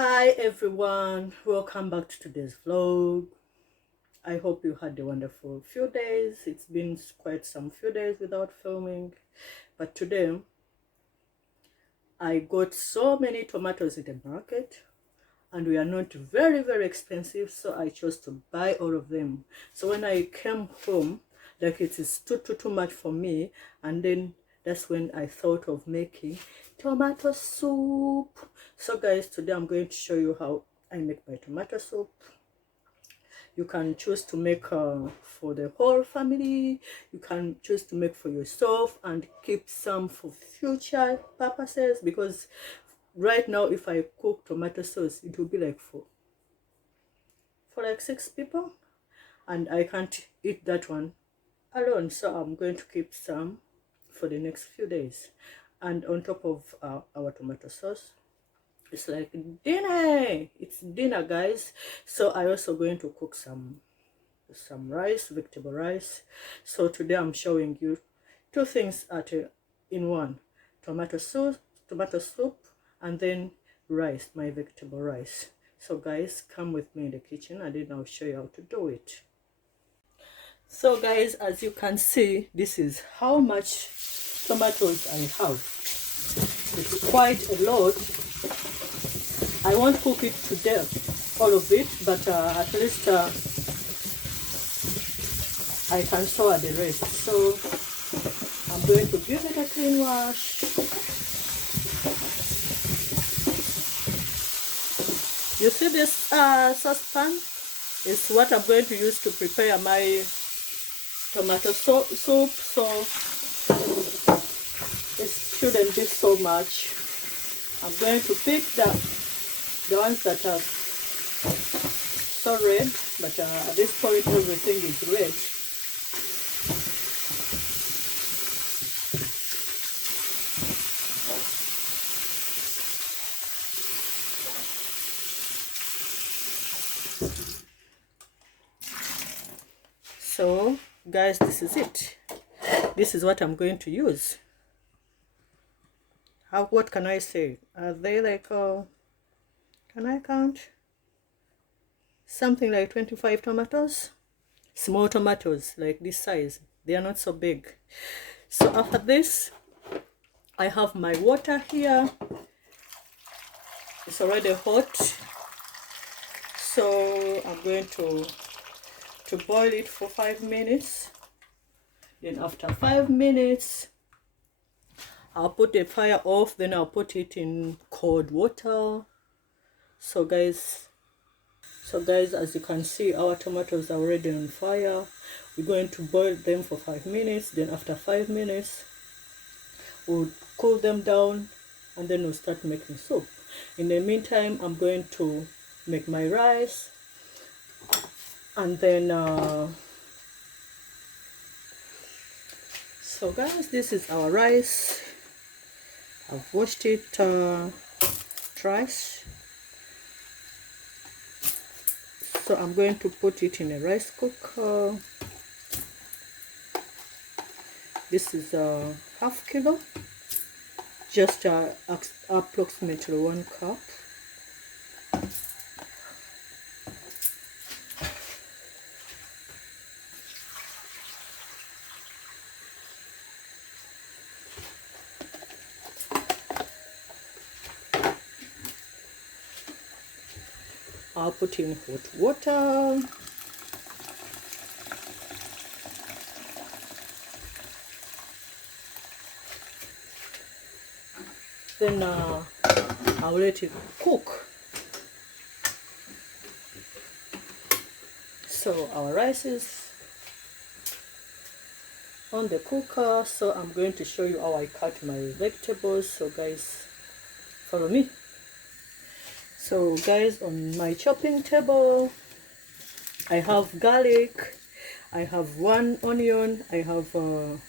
Hi everyone, welcome back to today's vlog. I hope you had a wonderful few days. It's been quite some few days without filming, but today I got so many tomatoes in the market and we are not very expensive, so I chose to buy all of them. So when I came home, like it is too much for me, and then that's when I thought of making tomato soup. So guys, today I'm going to show you how I make my tomato soup. You can choose to make for the whole family. You can choose to make for yourself and keep some for future purposes, because right now if I cook tomato sauce, it will be like for like 6 people, and I can't eat that one alone, so I'm going to keep some for the next few days. And on top of our tomato sauce, it's like dinner. It's dinner, guys. So I also going to cook some rice, vegetable rice. So today I'm showing you two things in one: tomato soup, and then rice, my vegetable rice. So guys, come with me in the kitchen and then I'll show you how to do it. So guys, as you can see, this is how much tomatoes I have. It's quite a lot. I won't cook it today, all of it, but at least I can store the rest. So I'm going to give it a clean wash. You see this saucepan is what I'm going to use to prepare my tomato soup. So it shouldn't be so much. I'm going to pick the ones that are so red, but at this point everything is red. So guys, this is it. This is what I'm going to use. What can I say? Are they like can I count? Something like 25 tomatoes. Small tomatoes like this size. They are not so big. So after this, I have my water here. It's already hot. So I'm going to boil it for 5 minutes. Then after 5 minutes, I'll put the fire off. Then I'll put it in cold water. So guys, as you can see, our tomatoes are already on fire. We're going to boil them for 5 minutes. Then after 5 minutes, we'll cool them down and then we'll start making soup. In the meantime, I'm going to make my rice, and then so guys, this is our rice. I've washed it twice. So I'm going to put it in a rice cooker. This is a half kilo, just approximately 1 cup. I'll put in hot water. Then I'll let it cook. So our rice is on the cooker. So I'm going to show you how I cut my vegetables. So guys, follow me. So guys, on my chopping table, I have garlic, I have 1 onion, I have 1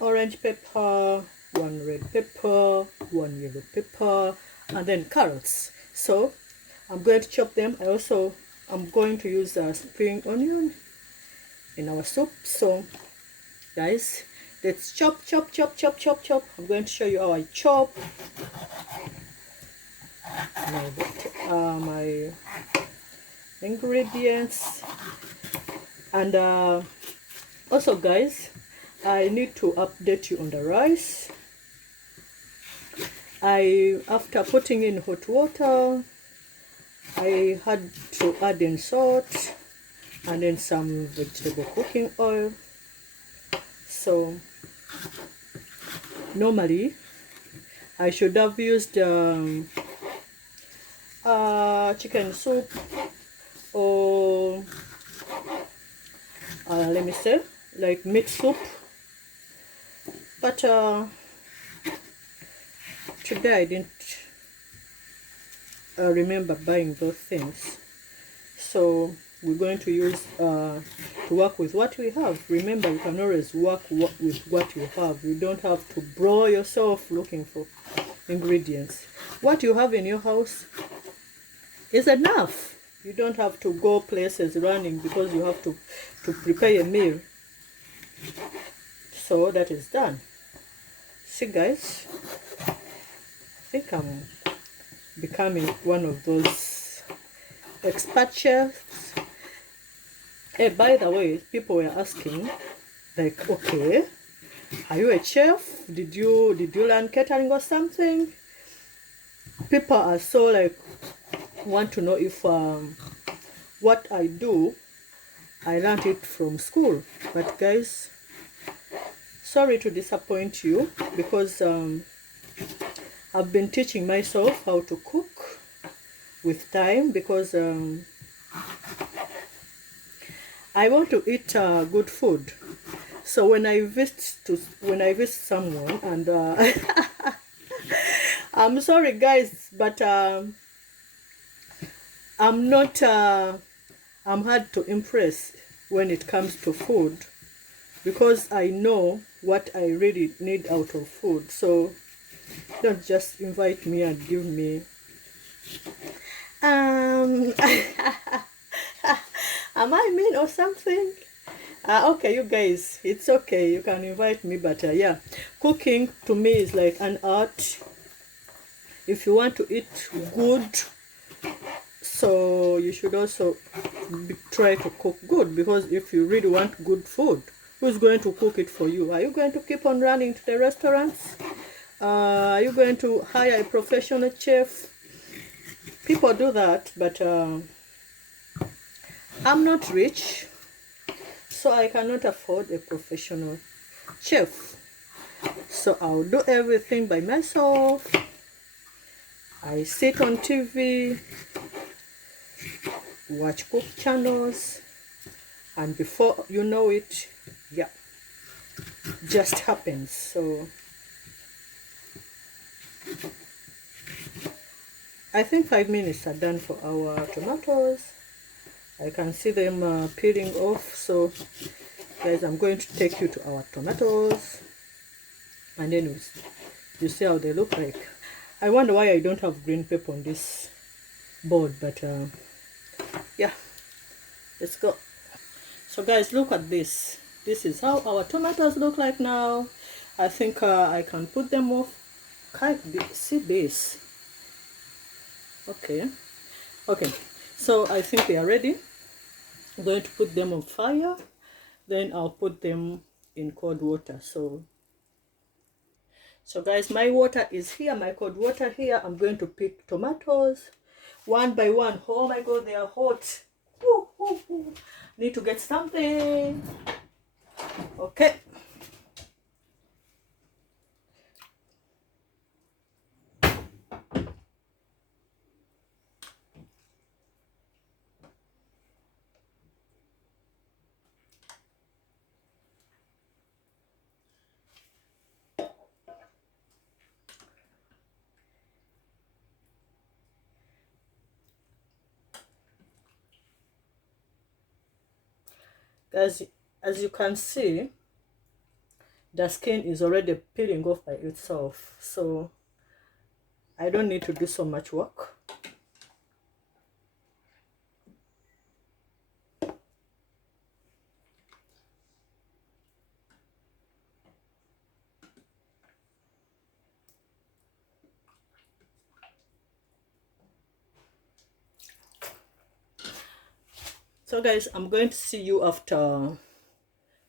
orange pepper, 1 red pepper, 1 yellow pepper, and then carrots. So I'm going to chop them. I'm going to use a spring onion in our soup. So guys, let's chop. I'm going to show you how I chop. my ingredients. And also guys, I need to update you on the rice. After putting in hot water, I had to add in salt and then some vegetable cooking oil. So normally I should have used chicken soup, or let me say like meat soup, but today I didn't remember buying those things, so we're going to use to work with what we have. Remember, you can always work with what you have. You don't have to bore yourself looking for ingredients. What you have in your house is enough. You don't have to go places running because you have to prepare a meal. So that is done. See guys, I think I'm becoming one of those expert chefs. Hey, by the way, people were asking, like, okay, are you a chef? Did you learn catering or something? People are so like want to know if what I do, I learned it from school. But guys, sorry to disappoint you, because I've been teaching myself how to cook with time, because I want to eat good food. So when I visit someone, and I'm sorry guys, but I'm not I'm hard to impress when it comes to food, because I know what I really need out of food. So don't just invite me and give me am I mean or something? Okay, you guys, it's okay, you can invite me, but yeah, cooking to me is like an art. If you want to eat good, so you should also try to cook good, because if you really want good food, who's going to cook it for you? Are you going to keep on running to the restaurants? Are you going to hire a professional chef? People do that, but I'm not rich, so I cannot afford a professional chef. So I'll do everything by myself. I sit on TV, watch cook channels, and before you know it, yeah, just happens. So I think 5 minutes are done for our tomatoes. I can see them peeling off. So guys, I'm going to take you to our tomatoes, and then you see how they look like. I wonder why I don't have green pepper on this board, but yeah, let's go. So guys, look at this. This is how our tomatoes look like now. I think I can put them off. Can't see this. Okay, so I think they are ready. I'm going to put them on fire, then I'll put them in cold water. So guys, my water is here, my cold water here. I'm going to pick tomatoes one by one. Oh my god, they are hot. Woo, woo, woo. Need to get something. Okay, guys, as you can see, the skin is already peeling off by itself, so I don't need to do so much work. So guys, I'm going to see you after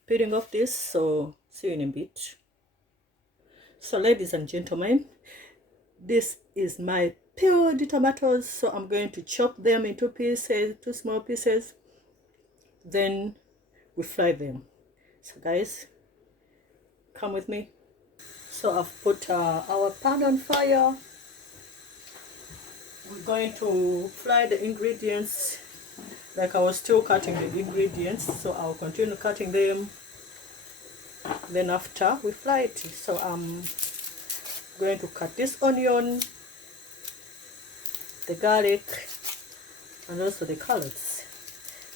peeling off this, so see you in a bit. So ladies and gentlemen, this is my peeled tomatoes, so I'm going to chop them into pieces, two small pieces, then we fry them. So guys, come with me. So I've put our pan on fire. We're going to fry the ingredients. Like I was still cutting the ingredients, so I'll continue cutting them. Then after we fry it, so I'm going to cut this onion, the garlic, and also the carrots.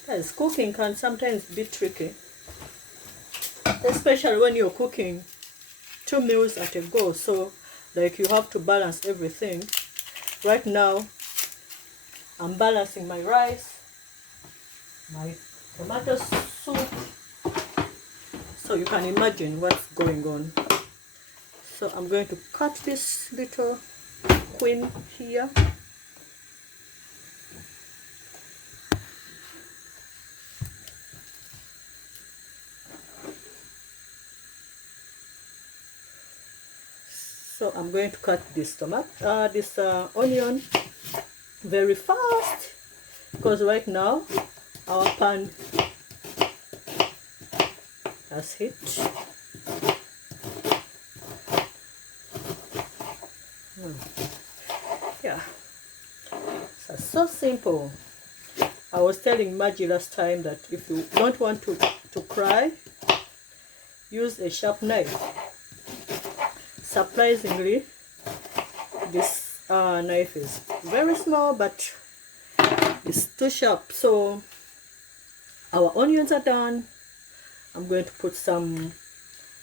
Guys, cooking can sometimes be tricky, especially when you're cooking 2 meals at a go, so like you have to balance everything. Right now I'm balancing my rice, my tomato soup, so you can imagine what's going on. So I'm going to cut this little queen here. So I'm going to cut this onion very fast, because right now our pan has hit. Yeah, so simple. I was telling Maggie last time that if you don't want to cry, use a sharp knife. Surprisingly, this knife is very small, but it's too sharp. So our onions are done. I'm going to put some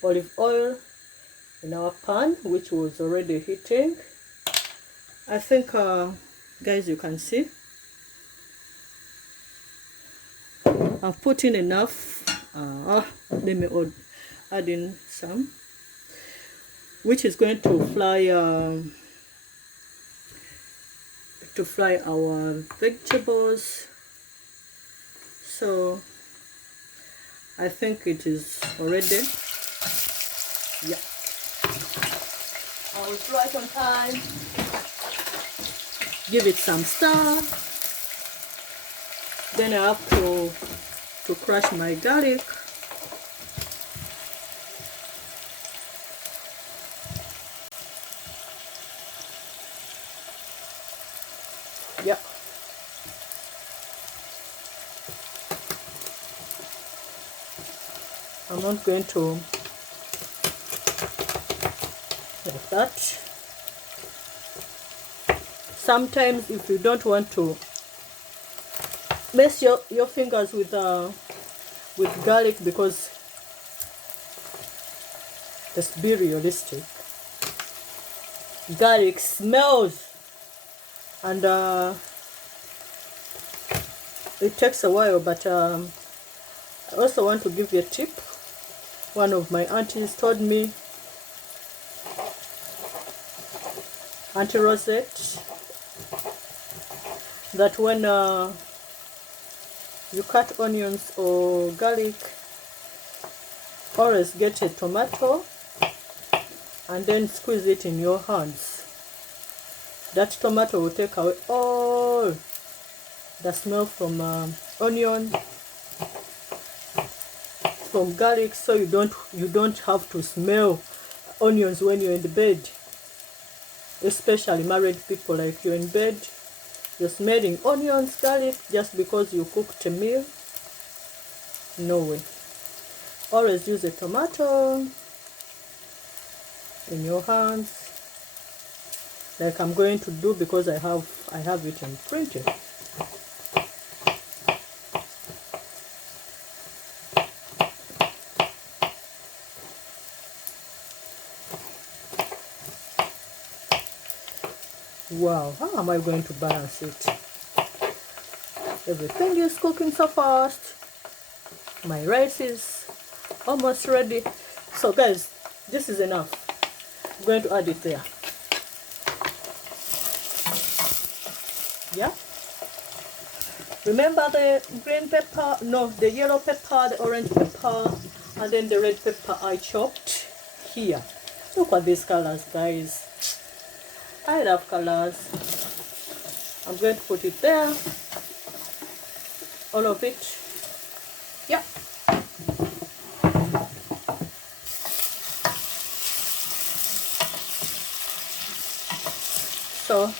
olive oil in our pan, which was already heating. I think guys, you can see I've put in enough. Let me add in some, which is going to fry our vegetables. So I think it is already. Yeah, I was right on time. Give it some stir. Then I have to crush my garlic. Yeah. I'm not going to like that. Sometimes if you don't want to mess your fingers with garlic, because let's be realistic, garlic smells, and it takes a while. But I also want to give you a tip. One of my aunties told me, Auntie Rosette, that when you cut onions or garlic, always get a tomato and then squeeze it in your hands. That tomato will take away all the smell from onion, from garlic, so you don't have to smell onions when you're in the bed. Especially married people, like you're in bed, you're smelling onions, garlic, just because you cooked a meal. No way. Always use a tomato in your hands, like I'm going to do, because I have it in printed. Wow, how am I going to balance it? Everything is cooking so fast. My rice is almost ready. So guys, this is enough. I'm going to add it there. Yeah, Remember the green pepper? No, the yellow pepper, the orange pepper, and then the red pepper I chopped here. Look at these colors, guys. I love colors. I'm going to put it there. All of it. Yeah. So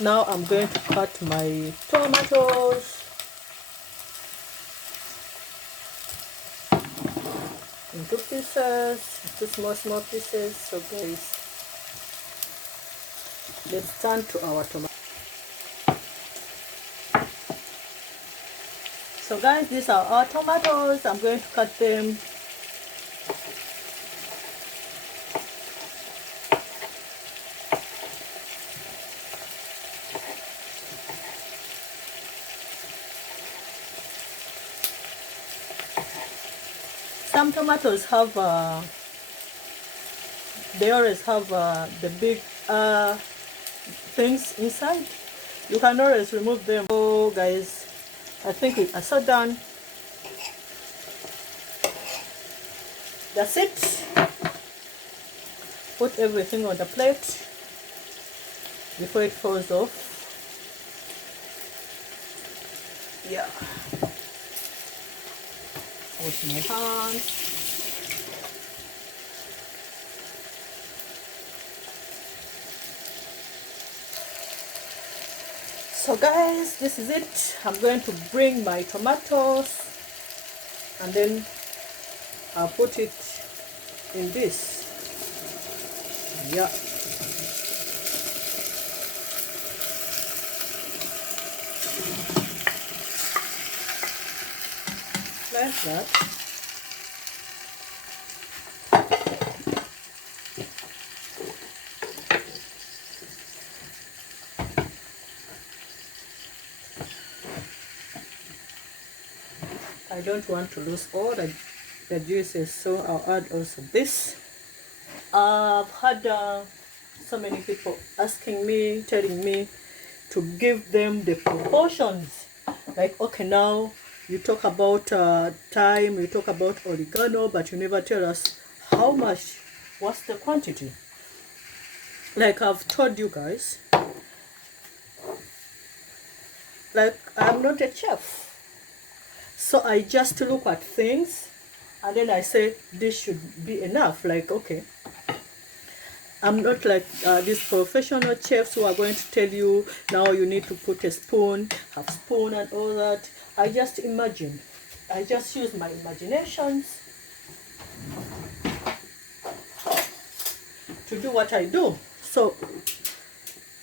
now I'm going to cut my tomatoes into pieces, into small pieces. So guys, let's turn to our tomato. So guys, these are our tomatoes. I'm going to cut them some tomatoes have they always have the big things inside. You can always remove them. Oh guys, I think it's so done. That's it. Put everything on the plate before it falls off. Yeah. Wash my hands. So guys, this is it. I'm going to bring my tomatoes and then I'll put it in this. Yeah. Like that. I don't want to lose all the juices, so I'll add also this. I've had so many people asking me, telling me to give them the proportions. Like, okay, now you talk about thyme, you talk about oregano, but you never tell us how much, what's the quantity. Like I've told you guys, like I'm not a chef. So I just look at things and then I say this should be enough. Like, okay, I'm not like these professional chefs who are going to tell you now you need to put a spoon, half spoon and all that. I just imagine. I just use my imaginations to do what I do. So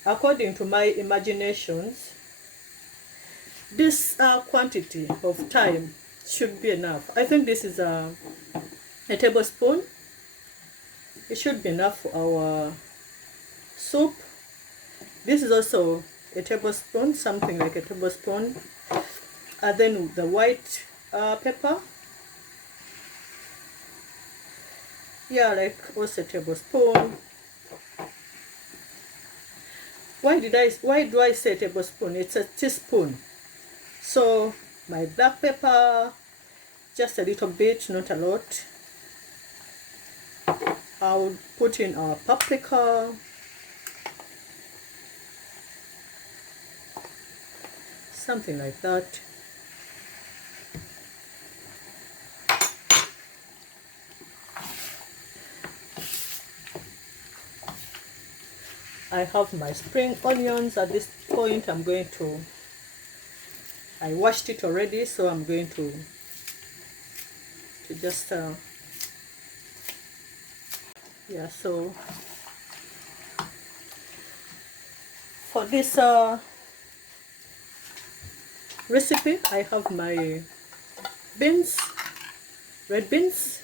according to my imaginations, this quantity of thyme should be enough. I think this is a tablespoon. It should be enough for our soup. This is also a tablespoon, something like a tablespoon. And then the white pepper. Yeah, like also a tablespoon. Why do I say tablespoon? It's a teaspoon. So my black pepper, just a little bit, not a lot. I'll put in our paprika, something like that. I have my spring onions. At this point I washed it already, so I'm going to just yeah, so for this recipe I have my beans, red beans.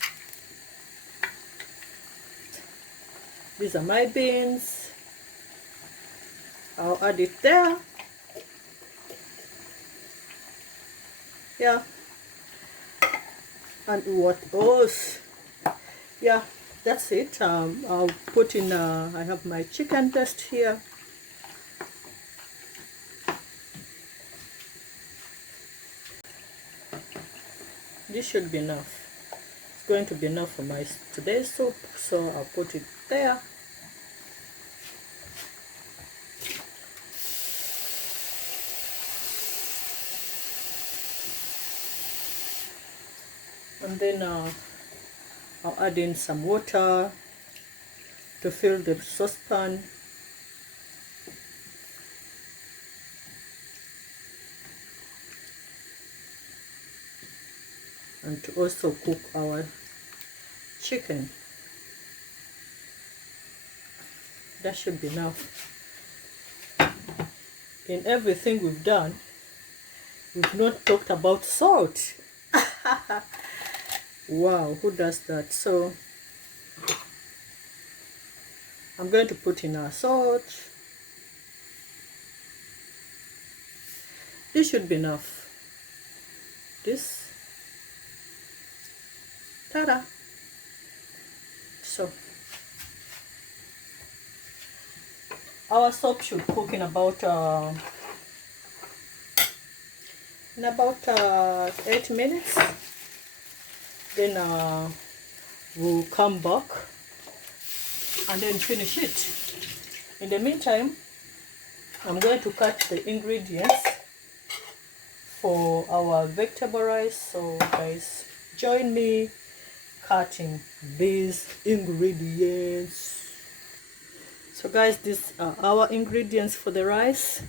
These are my beans. I'll add it there. Yeah. And what else? Yeah, that's it. I'll put in I have my chicken paste here. This should be enough. It's going to be enough for my today's soup, so I'll put it there. And then I'll add in some water to fill the saucepan. And to also cook our chicken. That should be enough. In everything we've done, we've not talked about salt. Wow, who does that? So I'm going to put in our salt. This should be enough. This. Ta-da! So our soup should cook in about 8 minutes. Then we'll come back and then finish it. In the meantime, I'm going to cut the ingredients for our vegetable rice. So guys, join me cutting these ingredients. So guys, these are our ingredients for the rice.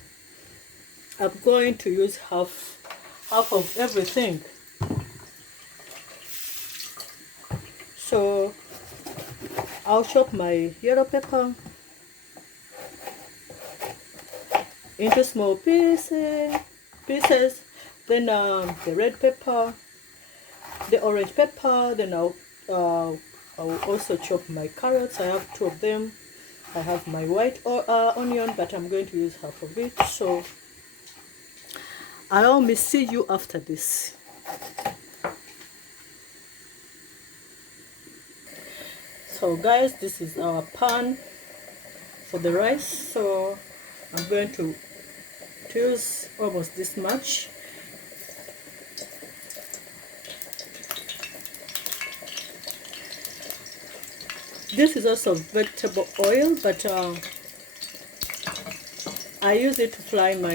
I'm going to use half of everything. So I'll chop my yellow pepper into small pieces. Then the red pepper, the orange pepper. Then I'll also chop my carrots. I have 2 of them. I have my white onion, but I'm going to use half of it. So allow me see you after this. So guys, this is our pan for the rice. So I'm going to use almost this much. This is also vegetable oil, but I use it to fry my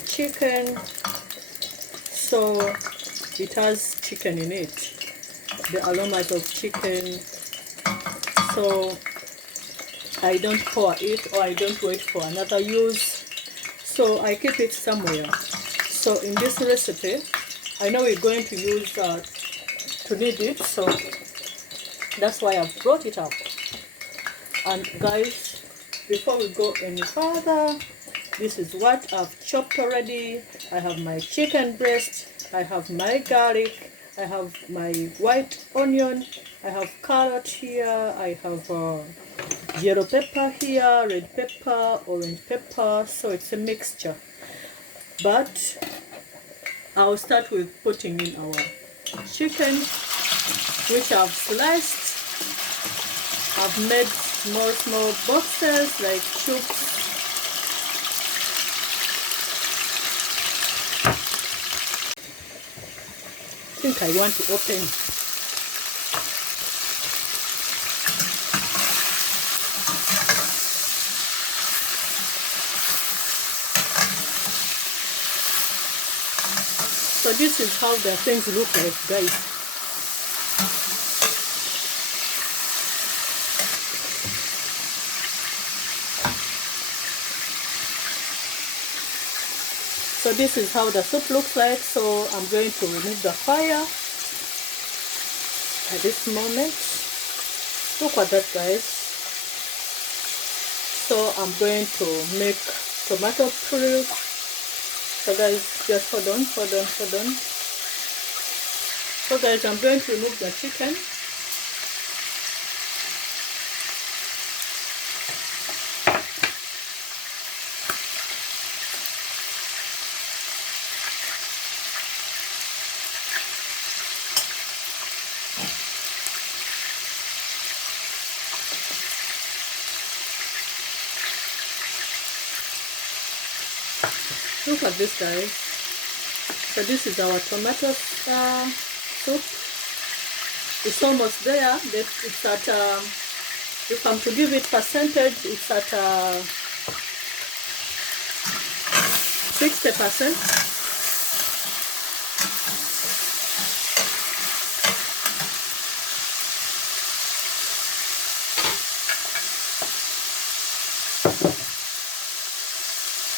chicken, so it has chicken in it, the aromas of chicken. So I don't pour it, or I don't wait for another use, so I keep it somewhere. So in this recipe, I know we're going to use to need it, so that's why I've brought it up. And guys, before we go any further, this is what I've chopped already. I have my chicken breast, I have my garlic, I have my white onion, I have carrot here, I have yellow pepper here, red pepper, orange pepper. So it's a mixture. But I'll start with putting in our chicken, which I've sliced. I've made small boxes like cubes. I think I want to open. So this is how the things look like, guys. So this is how the soup looks like. So I'm going to remove the fire at this moment. Look at that, guys. So I'm going to make tomato puree. So guys, just hold on. So guys, I'm going to remove the chicken. Look at this, guys. So this is our tomato soup. It's almost there. It's at, if I'm to give it percentage, it's at 60%.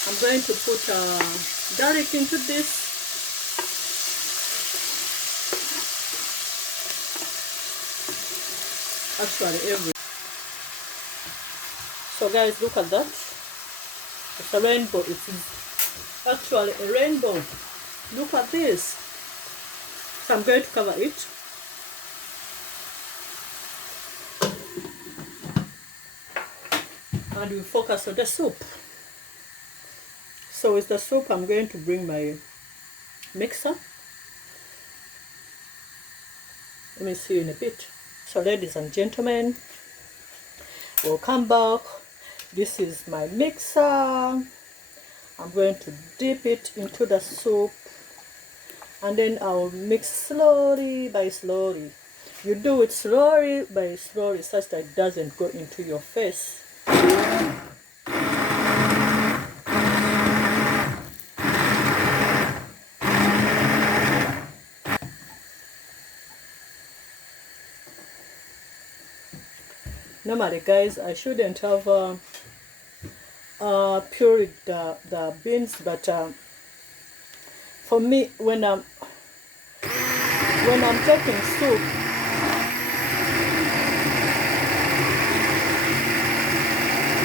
I'm going to put garlic into this. Actually, so guys, look at that. It's a rainbow. It's actually a rainbow. Look at this. So I'm going to cover it. And we focus on the soup. So with the soup, I'm going to bring my mixer. Let me see you in a bit. So ladies and gentlemen, welcome back. This is my mixer. I'm going to dip it into the soup, and then I'll mix slowly by slowly. You do it slowly by slowly such that it doesn't go into your face. Normally, guys, I shouldn't have pureed the beans, but for me, when I'm taking soup,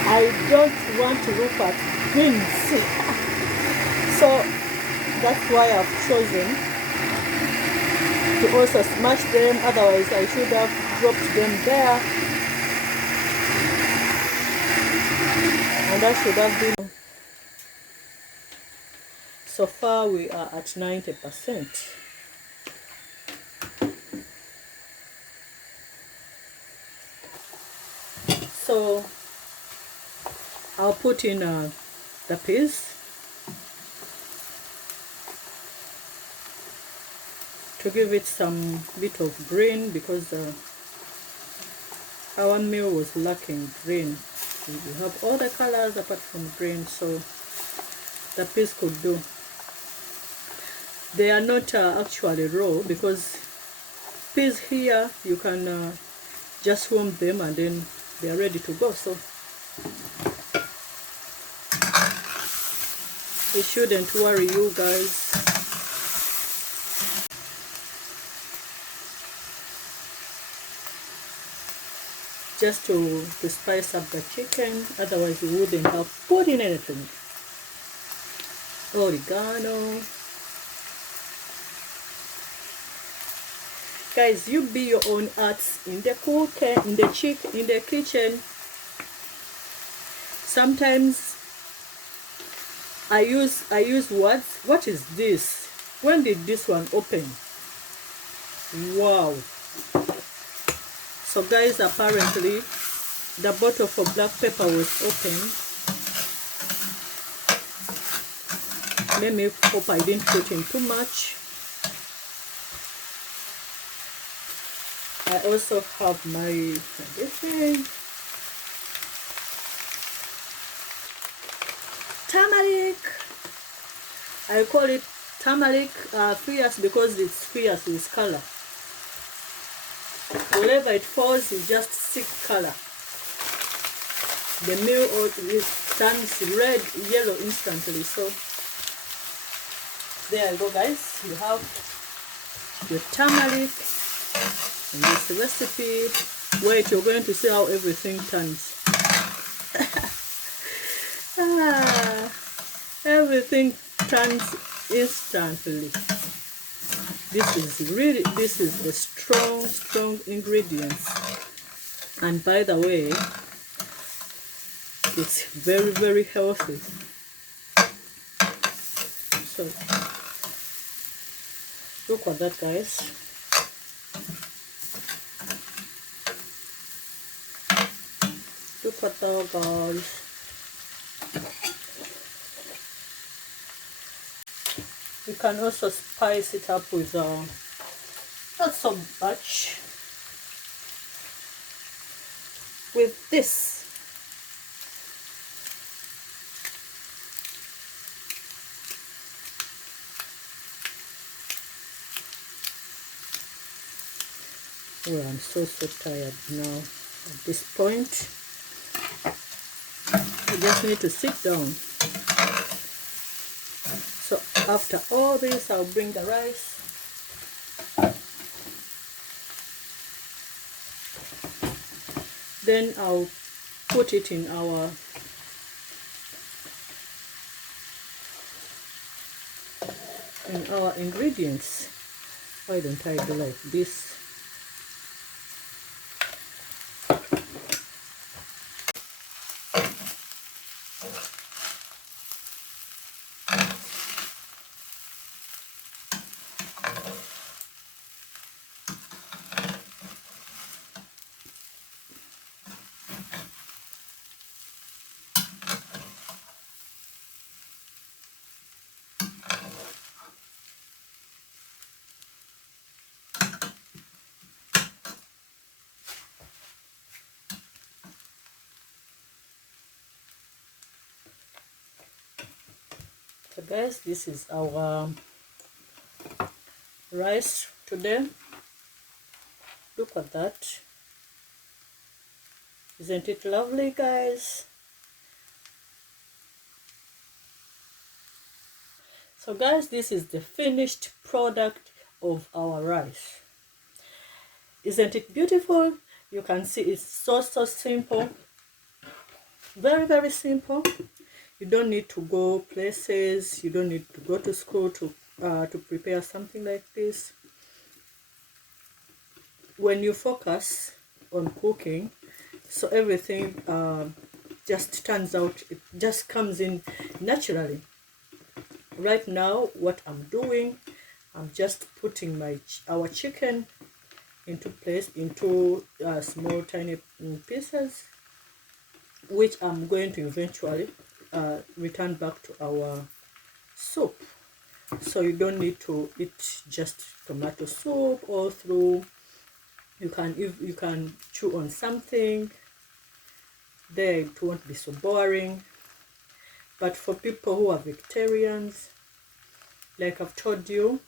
I don't want to look at beans. So that's why I've chosen to also smash them. Otherwise, I should have dropped them there. And that should have been. So far we are at 90%. So I'll put in the peas to give it some bit of green, because our meal was lacking green. We have all the colors apart from green, so the peas could do. They are not actually raw, because peas here you can just warm them and then they are ready to go. So it shouldn't worry you guys. Just to spice up the chicken, otherwise we wouldn't have put in anything. Oregano. Guys, you be your own arts in the cooking, in the kitchen. Sometimes I use words. What is this? When did this one open? Wow. So guys, apparently the bottle for black pepper was open. Let me hope I didn't put in too much. I also have my turmeric. I call it turmeric fierce because it's fierce with color. Wherever it falls, it just sick color. The meal it turns red, yellow instantly. So there you go, guys. You have your turmeric in this recipe. Wait, you're going to see how everything turns. Everything turns instantly. This is a strong ingredients, and by the way, it's very healthy. So look at that, guys. Look at that, guys. You can also spice it up with not so much, with this. Oh, I'm so tired now. At this point, I just need to sit down. So after all this, I'll bring the rice. Then I'll put it in our ingredients. Why don't I do like this? So guys, this is our rice today. Look at that. Isn't it lovely, guys? So guys, this is the finished product of our rice. Isn't it beautiful? You can see it's so simple. Very, very simple. You don't need to go places. You don't need to go to school to prepare something like this. When you focus on cooking, so everything just turns out, it just comes in naturally. Right now, what I'm doing, I'm just putting our chicken into place, into small tiny pieces, which I'm going to eventually return back to our soup. So you don't need to eat just tomato soup all through. You can chew on something there, it won't be so boring. But for people who are vegetarians, like I've told you,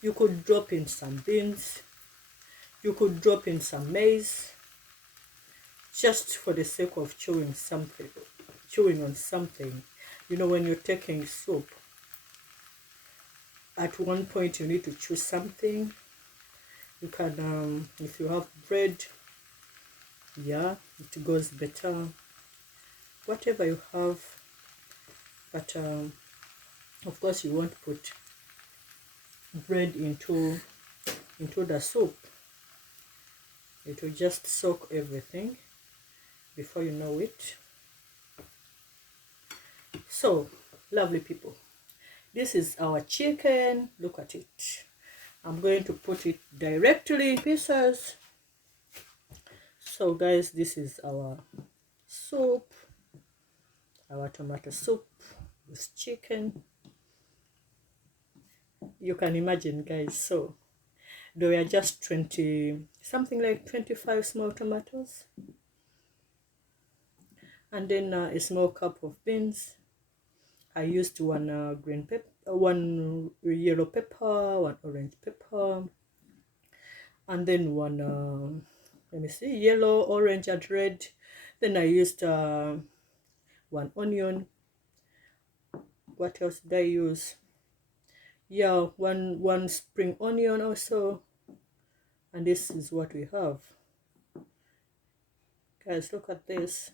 you could drop in some beans, you could drop in some maize, just for the sake of chewing on something. You know, when you're taking soup, at one point you need to chew something. You can, if you have bread, yeah, it goes better. Whatever you have, but of course you won't put bread into the soup. It will just soak everything before you know it. So, lovely people, this is our chicken. Look at it. I'm going to put it directly in pieces. So guys, this is our soup, our tomato soup with chicken. You can imagine, guys. So there were just 20, something like 25 small tomatoes, and then a small cup of beans. I used one green pepper, one yellow pepper, one orange pepper, and then one let me see, yellow, orange, and red. Then I used one onion. What else did I use? Yeah, one spring onion also. And this is what we have. Guys, look at this.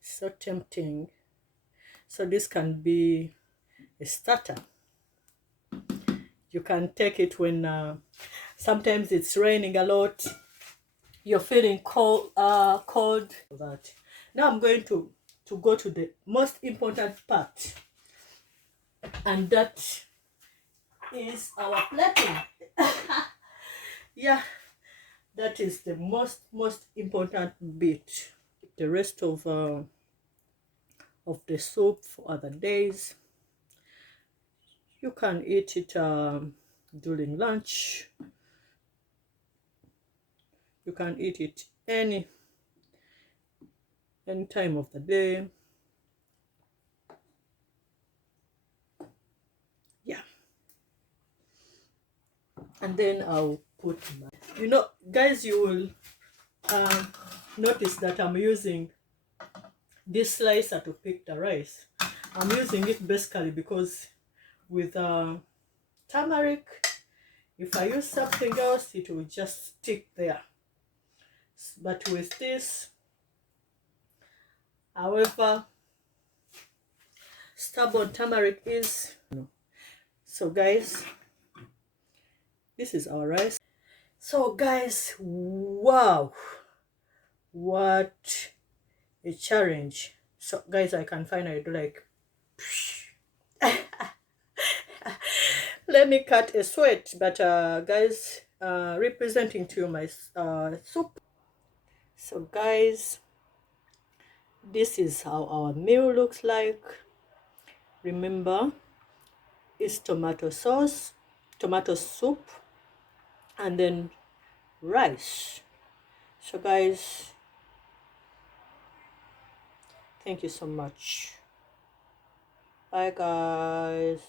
So tempting. So this can be a starter. You can take it when sometimes it's raining a lot. You're feeling cold. That. Now I'm going to go to the most important part, and that is our plating. Yeah, that is the most important bit. The rest of of the soup for other days. You can eat it during lunch. You can eat it any time of the day. Yeah. And then I'll put my, guys, you will notice that I'm using this slicer to pick the rice. I'm using it basically because with turmeric, if I use something else, it will just stick there. But with this, however stubborn turmeric is. So guys, this is our rice. So guys, wow, what a challenge. So guys, I can finally do like let me cut a sweat. But guys, representing to you my soup. So guys, this is how our meal looks like. Remember, it's tomato sauce, tomato soup, and then rice. So guys, thank you so much. Bye guys.